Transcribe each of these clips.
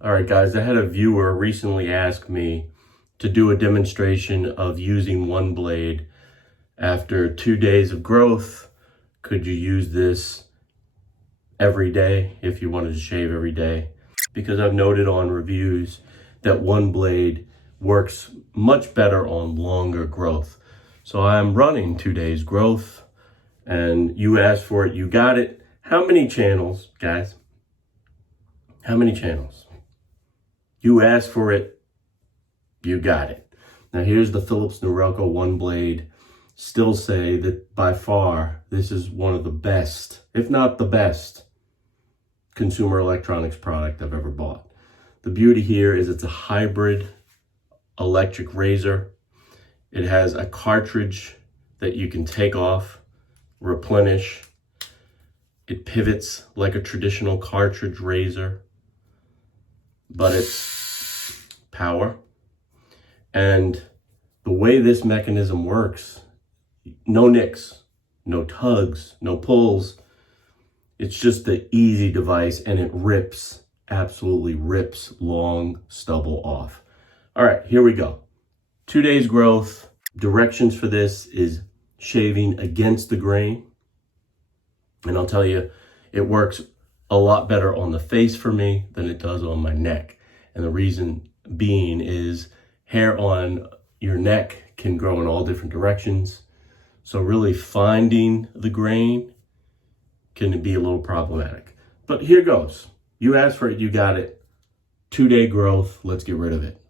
All right, guys, I had a viewer recently ask me to do a demonstration of using one blade after 2 days of growth. Could you use this every day if you wanted to shave every day? Because I've noted on reviews that one blade works much better on longer growth. So I'm running 2 days growth, and you asked for it, you got it. How many channels, guys? How many channels? You asked for it, you got it. Now here's the Philips Norelco one blade. Still say that by far, this is one of the best, if not the best, consumer electronics product I've ever bought. The beauty here is it's a hybrid electric razor. It has a cartridge that you can take off, replenish. It pivots like a traditional cartridge razor, but it's power. And the way this mechanism works, no nicks, no tugs, no pulls. It's just the easy device, and it rips, absolutely rips long stubble off. All right, here we go. 2 days growth. Directions for this is shaving against the grain. And I'll tell you, it works a lot better on the face for me than it does on my neck. And the reason being is hair on your neck can grow in all different directions. So really finding the grain can be a little problematic. But here goes. You asked for it, you got it. 2 day growth, let's get rid of it.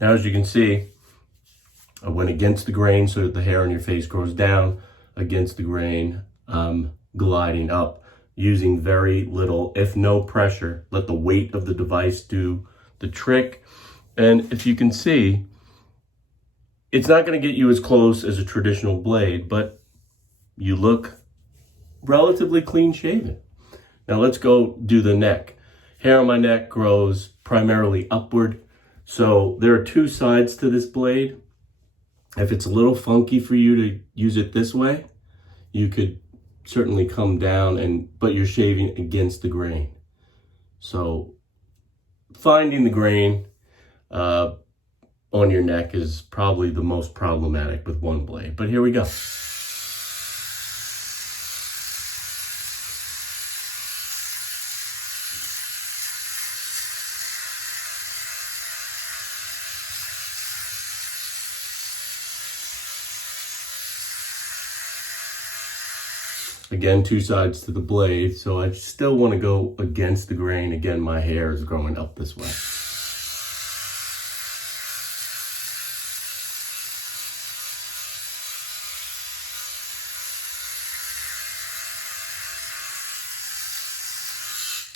Now, as you can see, I went against the grain so that the hair on your face grows down. Against the grain, gliding up, using very little, if no pressure. Let the weight of the device do the trick. And if you can see, it's not going to get you as close as a traditional blade, but you look relatively clean shaven. Now let's go do the neck. Hair on my neck grows primarily upward. So there are two sides to this blade. If it's a little funky for you to use it this way, you could certainly come down, but you're shaving against the grain. So finding the grain on your neck is probably the most problematic with one blade. But here we go. Again, two sides to the blade, so I still want to go against the grain. Again, my hair is growing up this way.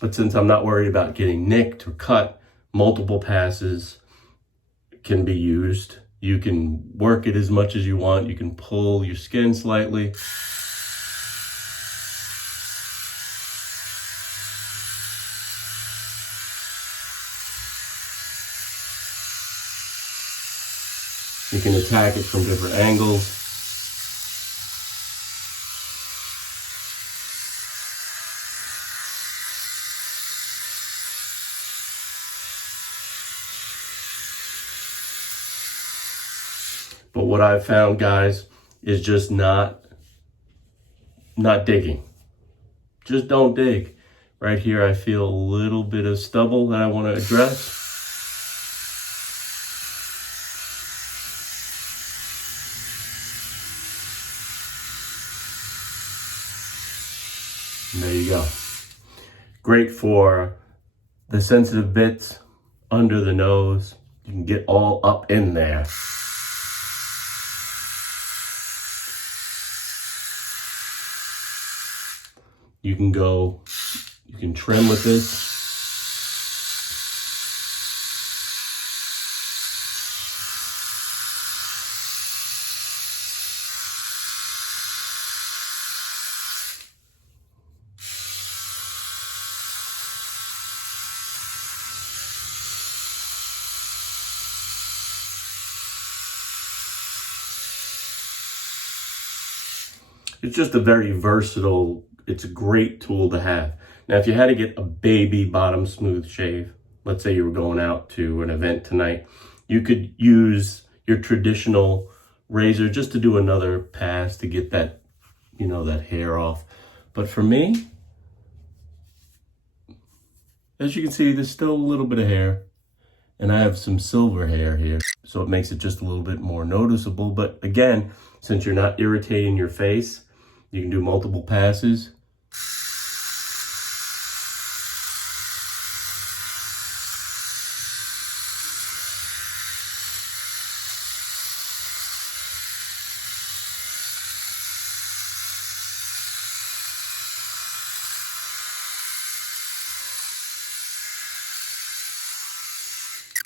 But since I'm not worried about getting nicked or cut, multiple passes can be used. You can work it as much as you want. You can pull your skin slightly. You can attack it from different angles. But what I've found, guys, is just not digging. Just don't dig. Right here, I feel a little bit of stubble that I want to address. And there you go. Great for the sensitive bits under the nose. You can get all up in there. You can trim with this. It's just a very versatile, it's a great tool to have. Now, if you had to get a baby bottom smooth shave, let's say you were going out to an event tonight, you could use your traditional razor just to do another pass to get that, that hair off. But for me, as you can see, there's still a little bit of hair, and I have some silver hair here, so it makes it just a little bit more noticeable. But again, since you're not irritating your face, you can do multiple passes.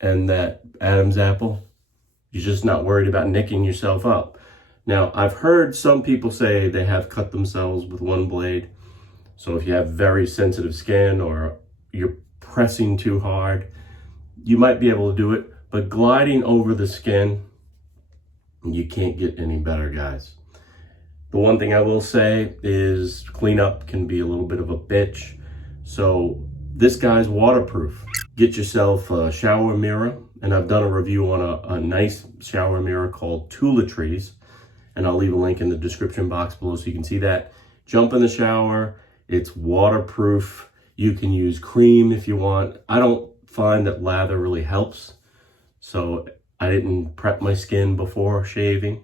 And that Adam's apple, you're just not worried about nicking yourself up. Now, I've heard some people say they have cut themselves with one blade. So if you have very sensitive skin or you're pressing too hard, you might be able to do it. But gliding over the skin, you can't get any better, guys. The one thing I will say is cleanup can be a little bit of a bitch. So this guy's waterproof. Get yourself a shower mirror. And I've done a review on a nice shower mirror called Toiletries. And I'll leave a link in the description box below so you can see that. Jump in the shower. It's waterproof. You can use cream if you want. I don't find that lather really helps. So I didn't prep my skin before shaving.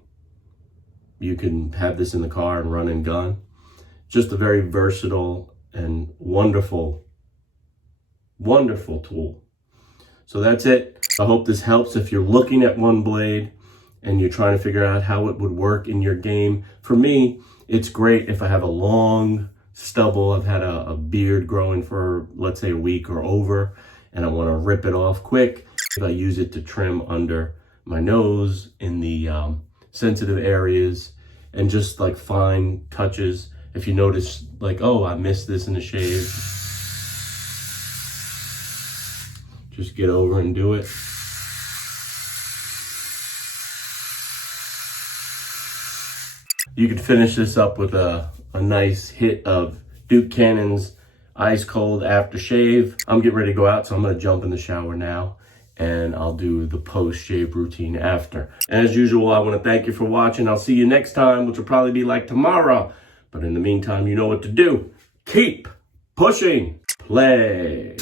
You can have this in the car and run and gun. Just a very versatile and wonderful tool. So that's it. I hope this helps if you're looking at one blade and you're trying to figure out how it would work in your game. For me, it's great if I have a long stubble. I've had a beard growing for, let's say, a week or over, and I want to rip it off quick. I use it to trim under my nose in the sensitive areas and just like fine touches. If you notice, like, oh, I missed this in the shave, just get over and do it. You could finish this up with a nice hit of Duke Cannon's Ice Cold Aftershave. I'm getting ready to go out, so I'm gonna jump in the shower now and I'll do the post-shave routine after. As usual, I wanna thank you for watching. I'll see you next time, which will probably be like tomorrow. But in the meantime, you know what to do. Keep pushing play.